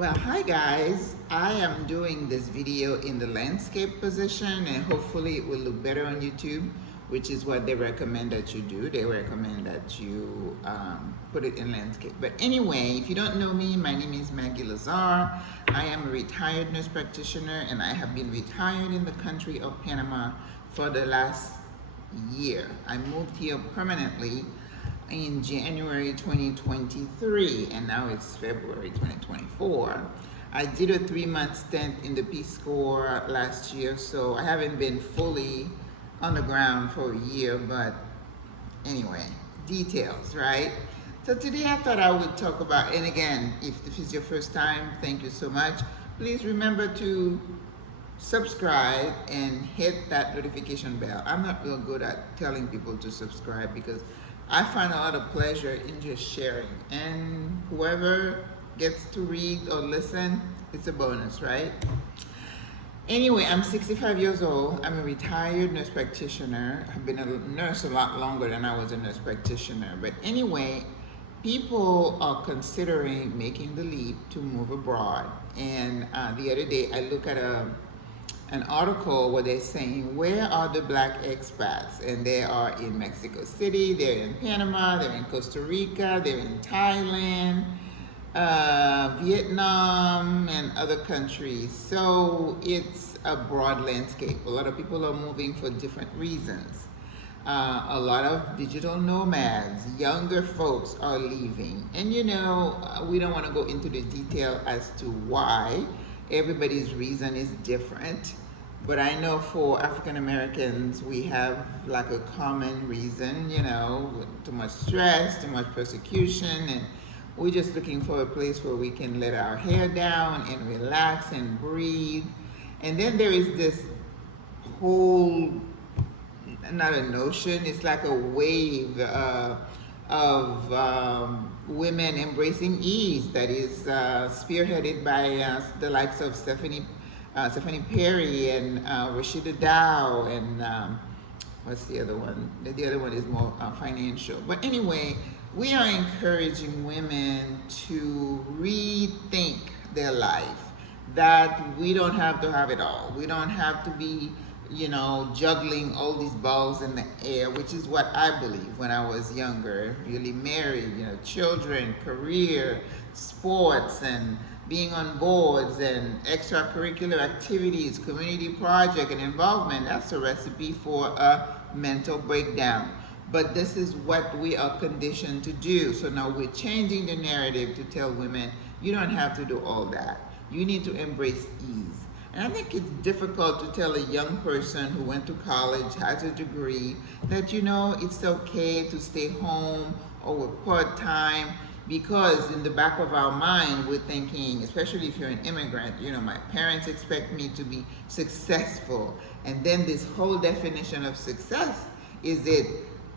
Well, hi guys. I am doing this video in the landscape position and hopefully it will look better on YouTube, which is what they recommend that you do. They recommend that you put it in landscape. But anyway, if you don't know me, my name is Maggie Lazar. I am a retired nurse practitioner and I have been retired in the country of Panama for the last year. I moved here permanently in January 2023 and now it's February 2024. I did a 3-month stint in the Peace Corps last year, so I haven't been fully on the ground for a year, but anyway, details, right? So today I thought I would talk about, and again, if this is your first time, thank you so much. Please remember to subscribe and hit that notification bell. I'm not real good at telling people to subscribe because I find a lot of pleasure in just sharing, and whoever gets to read or listen, it's a bonus, right? Anyway, I'm 65 years old. I'm a retired nurse practitioner. I've been a nurse a lot longer than I was a nurse practitioner. But anyway, people are considering making the leap to move abroad. And the other day, I looked at an article where they're saying, where are the black expats? And they are in Mexico City, they're in Panama, they're in Costa Rica, they're in Thailand, Vietnam, and other countries. So it's a broad landscape. A lot of people are moving for different reasons. A lot of digital nomads, younger folks are leaving. And you know, we don't want to go into the detail as to why. Everybody's reason is different, but I know for African Americans, we have like a common reason, you know, too much stress, too much persecution, and we're just looking for a place where we can let our hair down and relax and breathe. And then there is this whole, not a notion, it's like a wave of women embracing ease that is spearheaded by the likes of Stephanie Perry and Roshida Dowe and what's the other one? The other one is more financial. But anyway, we are encouraging women to rethink their life, that we don't have to have it all. We don't have to be, you know, juggling all these balls in the air, which is what I believe when I was younger, really married, you know, children, career, sports, and being on boards and extracurricular activities, community project and involvement. That's a recipe for a mental breakdown. But this is what we are conditioned to do. So now we're changing the narrative to tell women, you don't have to do all that. You need to embrace ease. And I think it's difficult to tell a young person who went to college, has a degree, that, you know, it's okay to stay home or work part-time, because in the back of our mind, we're thinking, especially if you're an immigrant, you know, my parents expect me to be successful. And then this whole definition of success, is it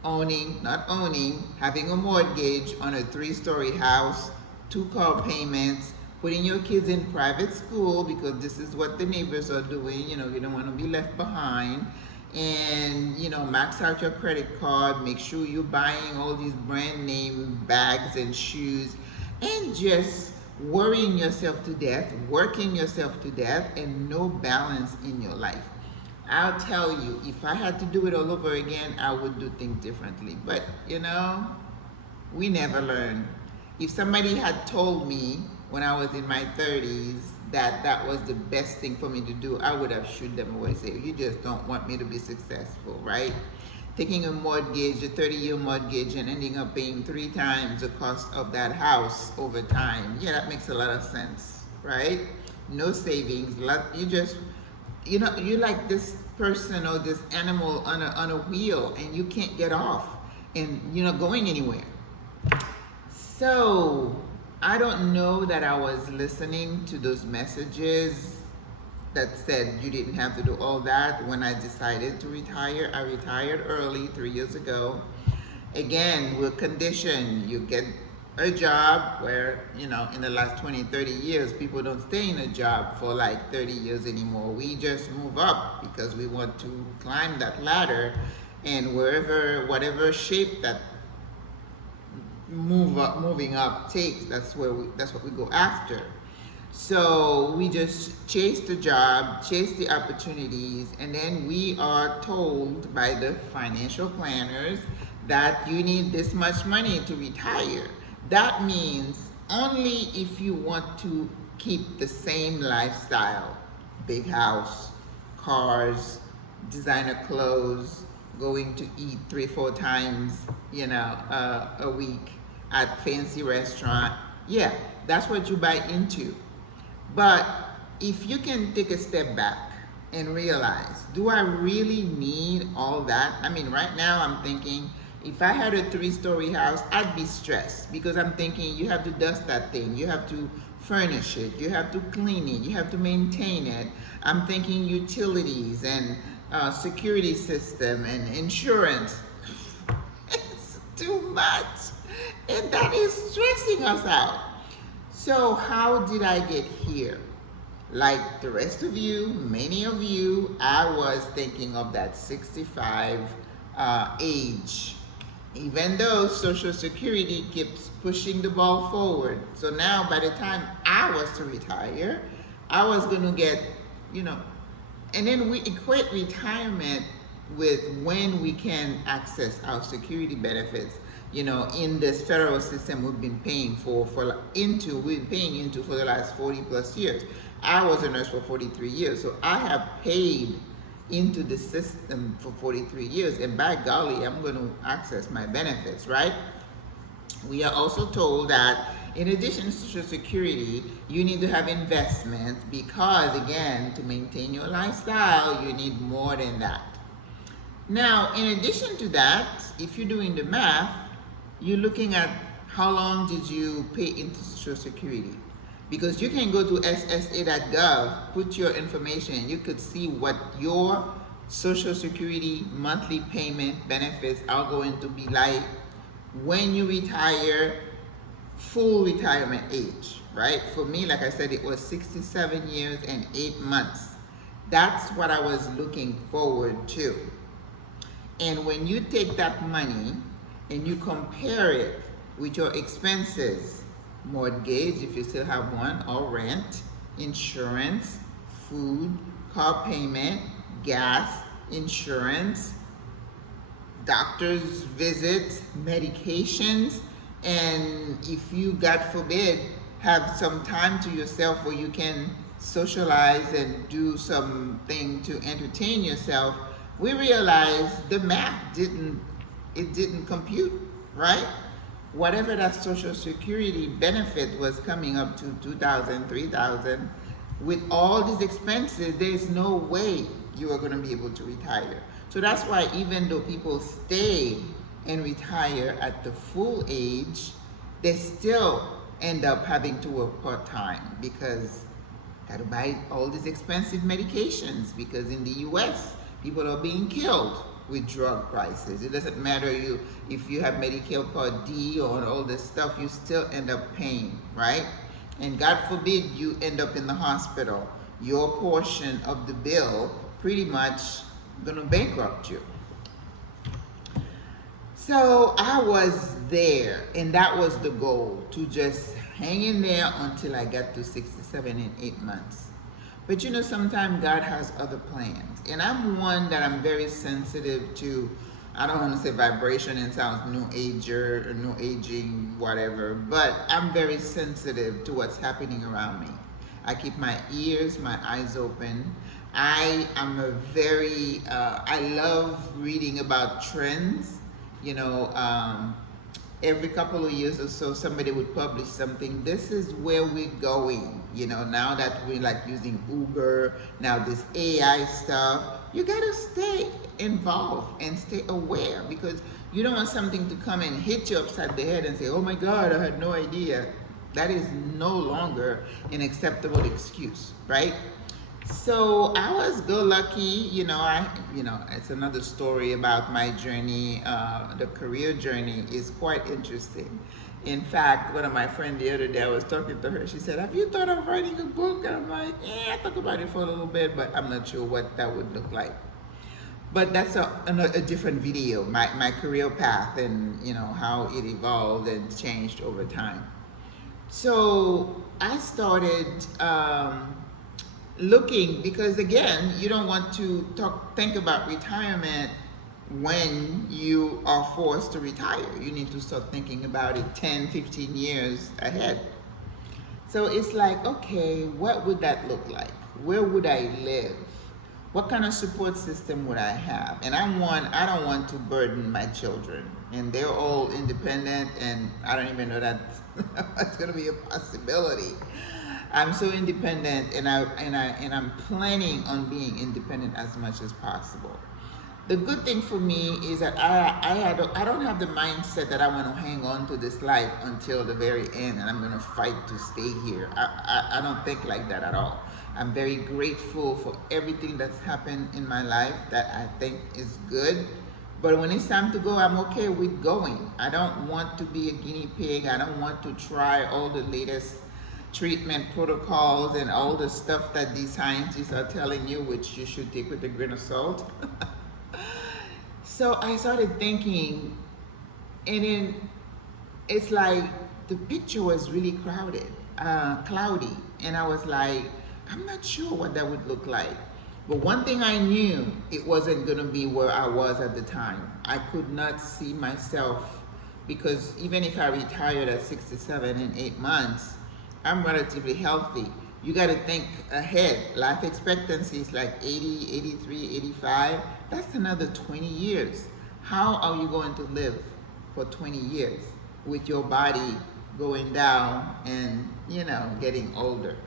owning, not owning, having a mortgage on a 3-story house, 2-car payments, putting your kids in private school because this is what the neighbors are doing, you know, you don't want to be left behind, and, you know, max out your credit card, make sure you're buying all these brand name bags and shoes, and just worrying yourself to death, working yourself to death, and no balance in your life. I'll tell you, if I had to do it all over again, I would do things differently. But, you know, we never learn. If somebody had told me when I was in my 30s that that was the best thing for me to do, I would have shooed them away, say, you just don't want me to be successful, right? Taking a mortgage, a 30-year mortgage, and ending up paying 3 times the cost of that house over time. Yeah, that makes a lot of sense, right? No savings, you just, you know, you're like this person or this animal on a wheel, and you can't get off and you're not going anywhere. So I don't know that I was listening to those messages that said you didn't have to do all that when I decided to retire. I retired early 3 years ago. Again, we're conditioned. You get a job where, you know, in the last 20, 30 years, people don't stay in a job for like 30 years anymore. We just move up because we want to climb that ladder, and wherever, whatever shape that moving up takes, that's what we go after. So we just chase the job, chase the opportunities, and then we are told by the financial planners that you need this much money to retire. That means only if you want to keep the same lifestyle, big house, cars, designer clothes, going to eat 3-4 times, a week at fancy restaurant. Yeah, that's what you buy into. But if you can take a step back and realize, do I really need all that? I mean, right now I'm thinking, if I had a 3-story house, I'd be stressed because I'm thinking you have to dust that thing, you have to furnish it, you have to clean it, you have to maintain it. I'm thinking utilities and security system and insurance. It's too much, and that is stressing us out. So how did I get here? Like the rest of you, many of you, I was thinking of that 65 age. Even though Social Security keeps pushing the ball forward. So now by the time I was to retire, I was gonna get, and then we equate retirement with when we can access our security benefits. In this federal system we've been paying into for the last 40 plus years. I was a nurse for 43 years, so I have paid into the system for 43 years, and by golly, I'm going to access my benefits, right? We are also told that in addition to Social Security, you need to have investments because, again, to maintain your lifestyle, you need more than that. Now, in addition to that, if you're doing the math, you're looking at how long did you pay into Social Security. Because you can go to ssa.gov, put your information, you could see what your Social Security monthly payment benefits are going to be like when you retire, full retirement age, right? For me, like I said, it was 67 years and 8 months. That's what I was looking forward to. And when you take that money and you compare it with your expenses, mortgage, if you still have one, or rent, insurance, food, car payment, gas, insurance, doctor's visits, medications, and if you, God forbid, have some time to yourself where you can socialize and do something to entertain yourself, we realized the math didn't compute, right? Whatever that Social Security benefit was coming up to $2,000, $3,000, with all these expenses, there's no way you are going to be able to retire. So that's why even though people stay and retire at the full age, they still end up having to work part-time because got to buy all these expensive medications, because in the US, people are being killed with drug prices. It doesn't matter if you have Medicare Part D or all this stuff, you still end up paying, right? And God forbid you end up in the hospital. Your portion of the bill pretty much gonna bankrupt you. So I was there, and that was the goal, to just hang in there until I got to 67 and 8 months. But sometimes God has other plans. And I'm one that I'm very sensitive to, I don't want to say vibration and sounds new ager or new aging, whatever, but I'm very sensitive to what's happening around me. I keep my ears, my eyes open. I am I love reading about trends. Every couple of years or so, somebody would publish something. This is where we're going. Now that we're like using Uber, now this AI stuff, you gotta stay involved and stay aware, because you don't want something to come and hit you upside the head and say, oh my God, I had no idea. That is no longer an acceptable excuse, right? So I was lucky, it's another story about my journey. The career journey is quite interesting. In fact, one of my friends the other day, I was talking to her, she said, have you thought of writing a book? And I'm like, I thought about it for a little bit, but I'm not sure what that would look like. But that's a different video, my career path and how it evolved and changed over time. So I started looking, because again, you don't want to think about retirement when you are forced to retire. You need to start thinking about it 10, 15 years ahead. So it's like, okay, what would that look like? Where would I live? What kind of support system would I have? And I don't want to burden my children. And they're all independent, and I don't even know that that's gonna be a possibility. I'm so independent, and I'm planning on being independent as much as possible. The good thing for me is that I don't have the mindset that I want to hang on to this life until the very end and I'm going to fight to stay here. I don't think like that at all. I'm very grateful for everything that's happened in my life that I think is good. But when it's time to go, I'm okay with going. I don't want to be a guinea pig. I don't want to try all the latest treatment protocols and all the stuff that these scientists are telling you, which you should take with a grain of salt. So I started thinking, and then it's like the picture was really cloudy, and I was like, I'm not sure what that would look like. But one thing I knew, it wasn't going to be where I was at the time. I could not see myself, because even if I retired at 67 in 8 months, I'm relatively healthy. You got to think ahead. Life expectancy is like 80, 83, 85. That's another 20 years. How are you going to live for 20 years with your body going down and, you know, getting older?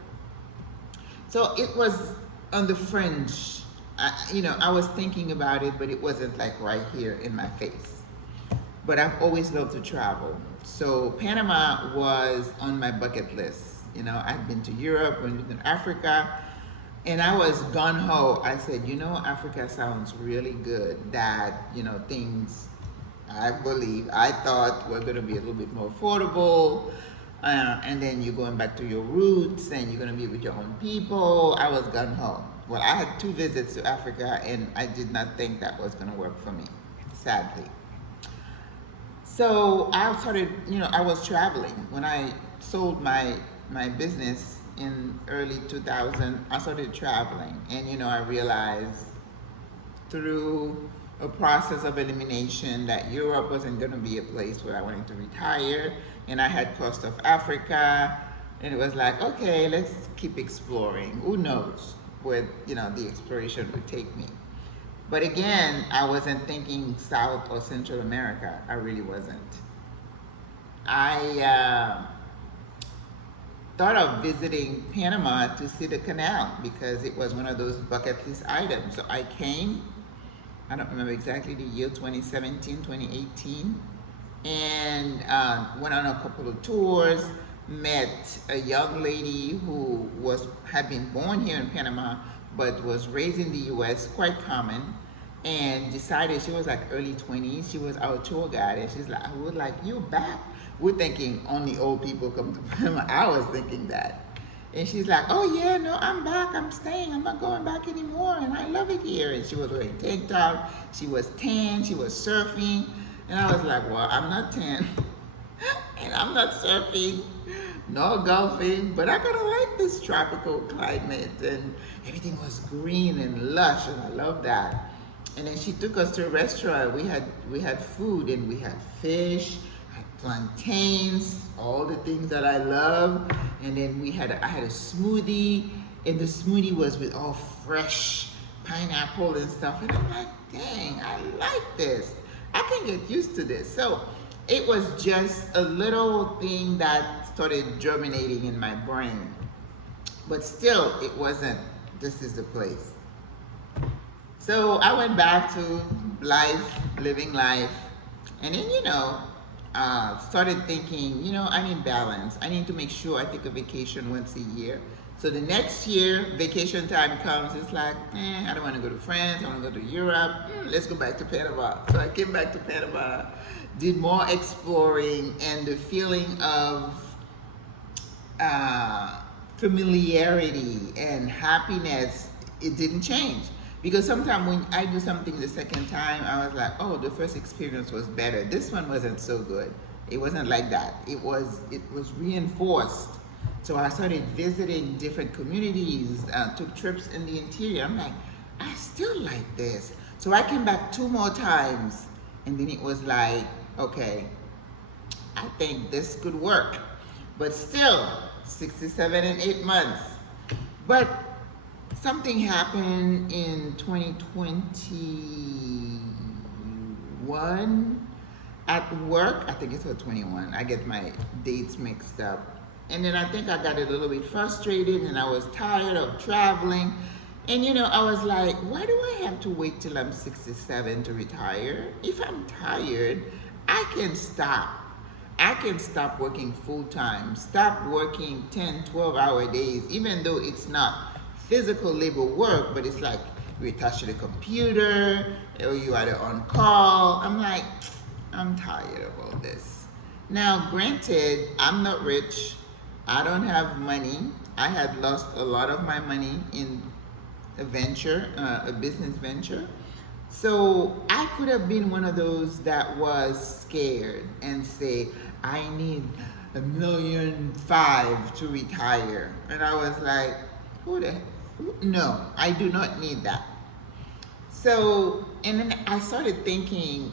So it was on the fringe. I was thinking about it, but it wasn't like right here in my face. But I've always loved to travel. So Panama was on my bucket list. I'd been to Europe, went to Africa, and I was gung-ho. I said, Africa sounds really good. That, things I thought were going to be a little bit more affordable. And then you're going back to your roots, and you're going to be with your own people. I was gung-ho. Well, I had 2 visits to Africa, and I did not think that was going to work for me, sadly. So I started, I was traveling. When I sold my business in early 2000, I started traveling, and I realized through a process of elimination that Europe wasn't going to be a place where I wanted to retire, and I had cost of Africa, and it was like, okay, let's keep exploring. Who knows where the exploration would take me. But again, I wasn't thinking South or Central America. I really wasn't. I thought of visiting Panama to see the canal, because it was one of those bucket list items. So I came, I don't remember exactly the year, 2017, 2018, and went on a couple of tours, met a young lady who had been born here in Panama, but was raised in the US, quite common, and decided, she was like early 20s, she was our tour guide, and she's like, I would like you back. We're thinking only old people come to Panama. I was thinking that. And she's like, oh yeah, no, I'm back, I'm staying, I'm not going back anymore, and I love it here. And she was wearing tank top, she was tan, she was surfing, and I was like, well, I'm not tan, and I'm not surfing, no golfing, but I kind of like this tropical climate, and everything was green and lush, and I love that. And then she took us to a restaurant. We had food, and we had fish, plantains, all the things that I love, and then I had a smoothie, and the smoothie was with all fresh pineapple and stuff, and I'm like, dang, I like this. I can get used to this. So it was just a little thing that started germinating in my brain, but still it wasn't, this is the place. So I went back to life, living life, and then started thinking, I need balance. I need to make sure I take a vacation once a year. So the next year, vacation time comes, it's like, I don't want to go to France, I want to go to Europe, let's go back to Panama. So I came back to Panama, did more exploring, and the feeling of familiarity and happiness, it didn't change. Because sometimes when I do something the second time, I was like, oh, the first experience was better. This one wasn't so good. It wasn't like that. It was reinforced. So I started visiting different communities, took trips in the interior. I'm like, I still like this. So I came back 2 more times, and then it was like, okay, I think this could work. But still, 67 and 8 months. But something happened in 2021 at work. I think it's for 21. I get my dates mixed up. And then I think I got a little bit frustrated and I was tired of traveling. And you know, I was like, why do I have to wait till I'm 67 to retire? If I'm tired, I can stop. I can stop working full time, stop working 10, 12-hour days, even though it's not physical labor work, but it's like you're attached to the computer or you are on call. I'm like, I'm tired of all this. Now, granted, I'm not rich. I don't have money. I had lost a lot of my money in a venture, a business venture. So I could have been one of those that was scared and say, I need $1.5 million to retire. And I was like, no, I do not need that. So, and then I started thinking,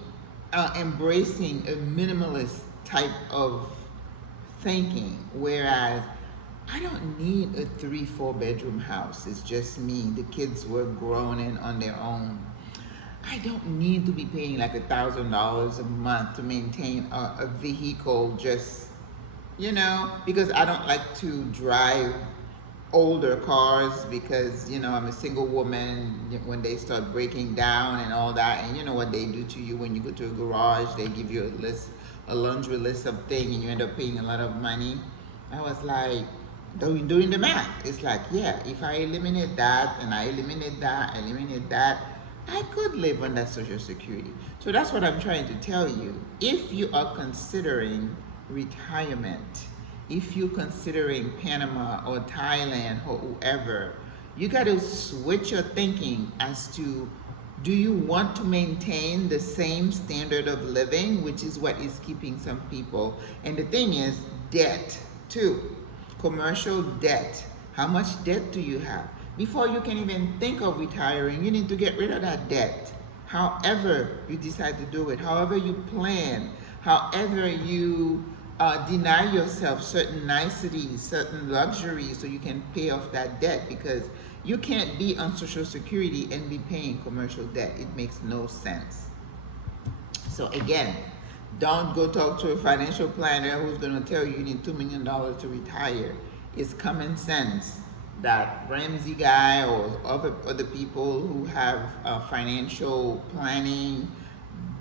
embracing a minimalist type of thinking, whereas I don't need a 3-4 bedroom house. It's just me. The kids were grown and on their own. I don't need to be paying like $1,000 a month to maintain a vehicle, just, you know, because I don't like to drive older cars because, you know, I'm a single woman. When they start breaking down and all that, and you know what they do to you when you go to a garage, they give you a laundry list of things and you end up paying a lot of money. I was like, doing the math. It's like, yeah, if I eliminate that and I eliminate that, I could live on that Social Security. So that's what I'm trying to tell you. If you are considering retirement, if you're considering Panama or Thailand or whoever, you got to switch your thinking as to, do you want to maintain the same standard of living, which is what is keeping some people. And the thing is, debt too. Commercial debt. How much debt do you have? Before you can even think of retiring, you need to get rid of that debt. However you decide to do it, however you plan, however you deny yourself certain niceties, certain luxuries so you can pay off that debt, because you can't be on Social Security and be paying commercial debt. It makes no sense. So again, don't go talk to a financial planner who's going to tell you you need $2 million to retire. It's common sense that Ramsey guy or other people who have financial planning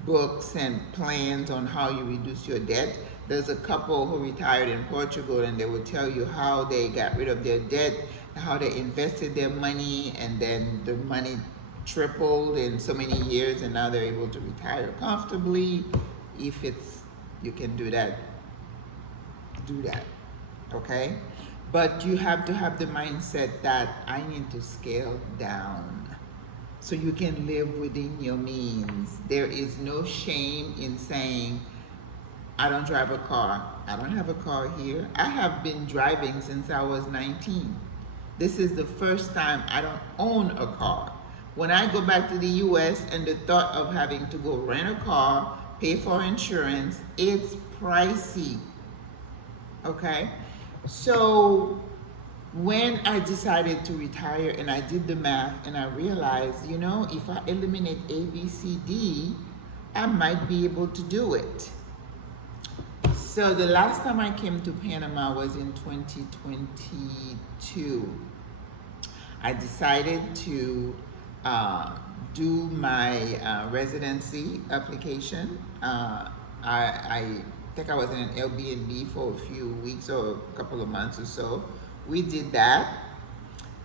books and plans on how you reduce your debt. There's a couple who retired in Portugal and they will tell you how they got rid of their debt, how they invested their money, and then the money tripled in so many years and now they're able to retire comfortably. If you can do that, okay? But you have to have the mindset that I need to scale down so you can live within your means. There is no shame in saying, I don't drive a car. I don't have a car here. I have been driving since I was 19. This is the first time I don't own a car. When I go back to the US and the thought of having to go rent a car, pay for insurance, it's pricey, okay? So when I decided to retire and I did the math and I realized, you know, if I eliminate A, B, C, D, I might be able to do it. So the last time I came to Panama was in 2022. I decided to do my residency application. I think I was in an Airbnb for a few weeks or a couple of months or so. We did that.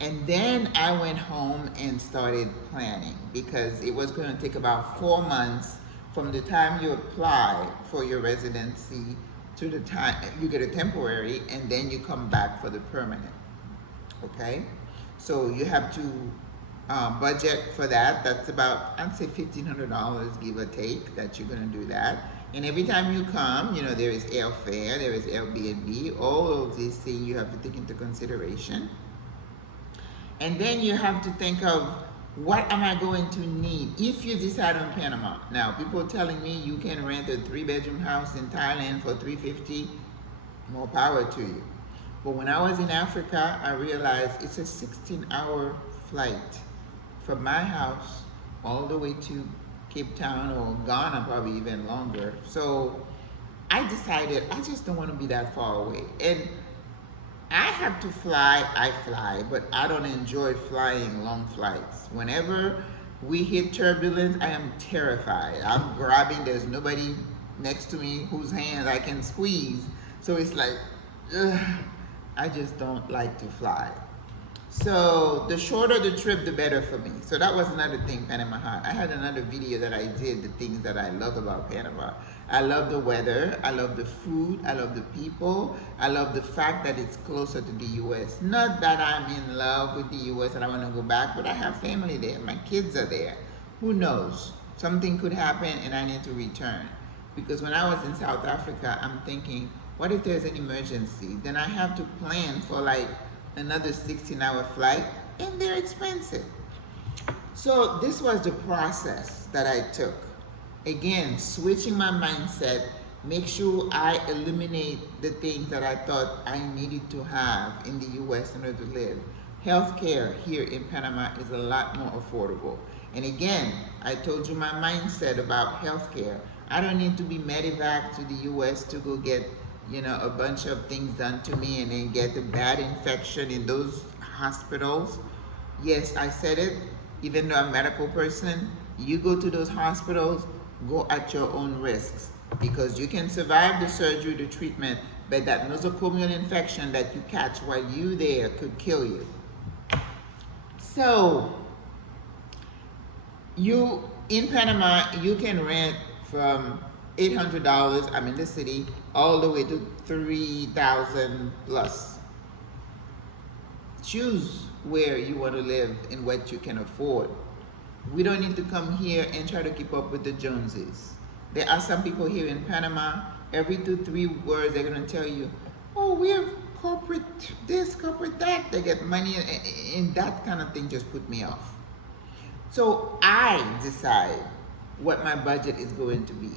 And then I went home and started planning, because it was going to take about 4 months from the time you apply for your residency to the time you get a temporary, and then you come back for the permanent, okay? So you have to budget for that. That's about, I'd say $1,500, give or take, that you're gonna do that. And every time you come, you know, there is airfare, there is Airbnb, all of these things you have to take into consideration. And then you have to think of, what am I going to need if you decide on Panama? Now, people are telling me you can rent a 3-bedroom house in Thailand for $350, more power to you. But when I was in Africa, I realized it's a 16-hour flight from my house all the way to Cape Town or Ghana, probably even longer. So I decided I just don't want to be that far away. And I have to fly, I fly, but I don't enjoy flying long flights. Whenever we hit turbulence, I am terrified. I'm grabbing, there's nobody next to me whose hand I can squeeze. So it's like, ugh, I just don't like to fly. So the shorter the trip, the better for me. So that was another thing Panama had. I had another video that I did, the things that I love about Panama. I love the weather, I love the food, I love the people, I love the fact that it's closer to the US. Not that I'm in love with the US and I want to go back, but I have family there, my kids are there. Who knows? Something could happen and I need to return. Because when I was in South Africa, I'm thinking, what if there's an emergency? Then I have to plan for like another 16-hour flight, and they're expensive. So this was the process that I took. Again, switching my mindset, make sure I eliminate the things that I thought I needed to have in the US in order to live. Healthcare here in Panama is a lot more affordable. And again, I told you my mindset about healthcare. I don't need to be medevac to the US to go get, you know, a bunch of things done to me and then get a bad infection in those hospitals. Yes, I said it, even though I'm a medical person, you go to those hospitals, go at your own risks, because you can survive the surgery, the treatment, but that nosocomial infection that you catch while you there could kill you. So, in Panama, you can rent from $800, I'm in the city, all the way to $3,000 plus. Choose where you want to live and what you can afford. We don't need to come here and try to keep up with the Joneses. There are some people here in Panama, every 2-3 words they're going to tell you, oh, we're corporate this, corporate that. They get money, and that kind of thing just put me off. So I decide what my budget is going to be.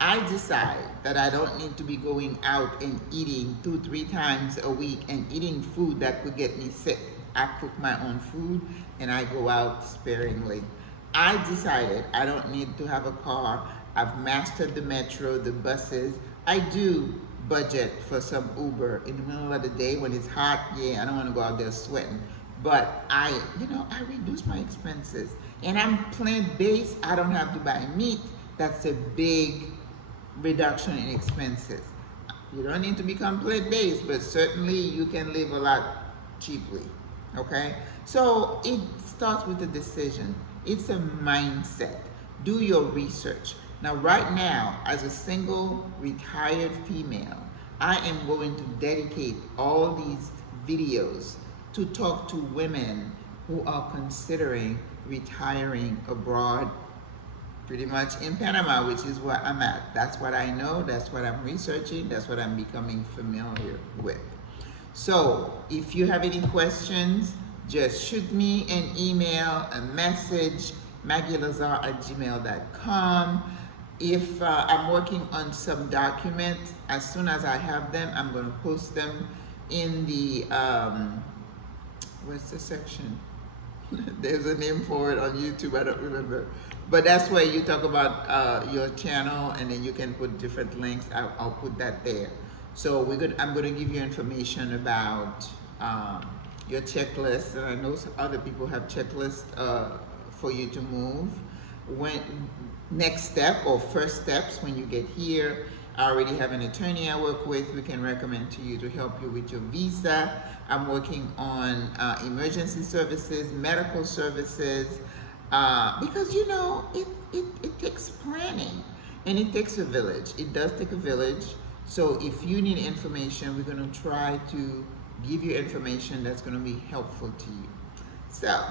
I decide that I don't need to be going out and eating 2-3 times a week and eating food that could get me sick. I cook my own food and I go out sparingly. I decided I don't need to have a car. I've mastered the metro, the buses. I do budget for some Uber in the middle of the day when it's hot. Yeah, I don't want to go out there sweating. But I reduce my expenses. And I'm plant-based. I don't have to buy meat. That's a big reduction in expenses. You don't need to become plant-based, but certainly you can live a lot cheaply. Okay? So it starts with a decision. It's a mindset. Do your research. Now, right now, as a single retired female, I am going to dedicate all these videos to talk to women who are considering retiring abroad, pretty much in Panama, which is where I'm at. That's what I know, that's what I'm researching, that's what I'm becoming familiar with. So if you have any questions, just shoot me an email, a message, maggielazar@gmail.com. If I'm working on some documents, as soon as I have them, I'm going to post them in the, what's the section? There's a name for it on YouTube, I don't remember. But that's where you talk about your channel, and then you can put different links. I'll put that there. So I'm going to give you information about your checklist. And I know some other people have checklists for you to move. Next step or first steps when you get here, I already have an attorney I work with. We can recommend to you to help you with your visa. I'm working on emergency services, medical services, because you know, it takes planning and it takes a village. It does take a village. So if you need information, we're going to try to give you information that's going to be helpful to you. So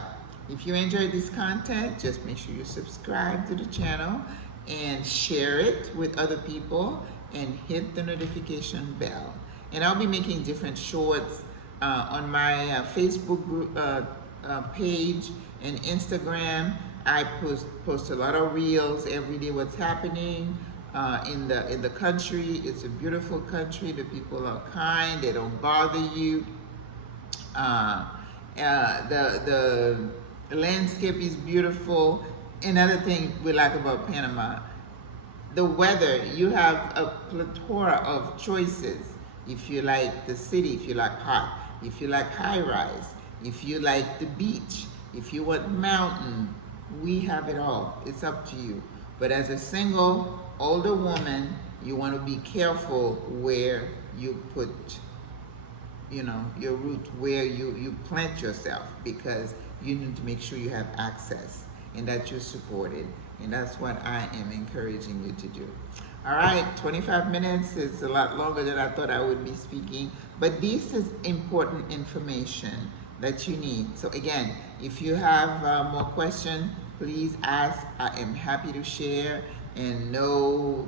if you enjoyed this content, just make sure you subscribe to the channel and share it with other people and hit the notification bell. And I'll be making different shorts on my Facebook group, page and Instagram. I post a lot of reels every day, what's happening in the country. It's a beautiful country. The people are kind. They don't bother you. The landscape is beautiful. Another thing we like about Panama, the weather. You have a plethora of choices. If you like the city, if you like hot, if you like high rise, if you like the beach, if you want mountain, we have it all. It's up to you. But as a single older woman, you want to be careful where you put, you know, your root, where you plant yourself, because you need to make sure you have access and that you're supported. And that's what I am encouraging you to do. All right, 25 minutes is a lot longer than I thought I would be speaking, but this is important information that you need. So again, if you have more questions, please ask. I am happy to share. And no,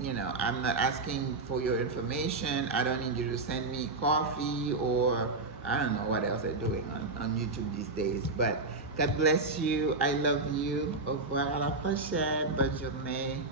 you know, I'm not asking for your information. I don't need you to send me coffee, or I don't know what else they're doing on YouTube these days. But God bless you. I love you. Au revoir, à la prochaine. Bonne journée.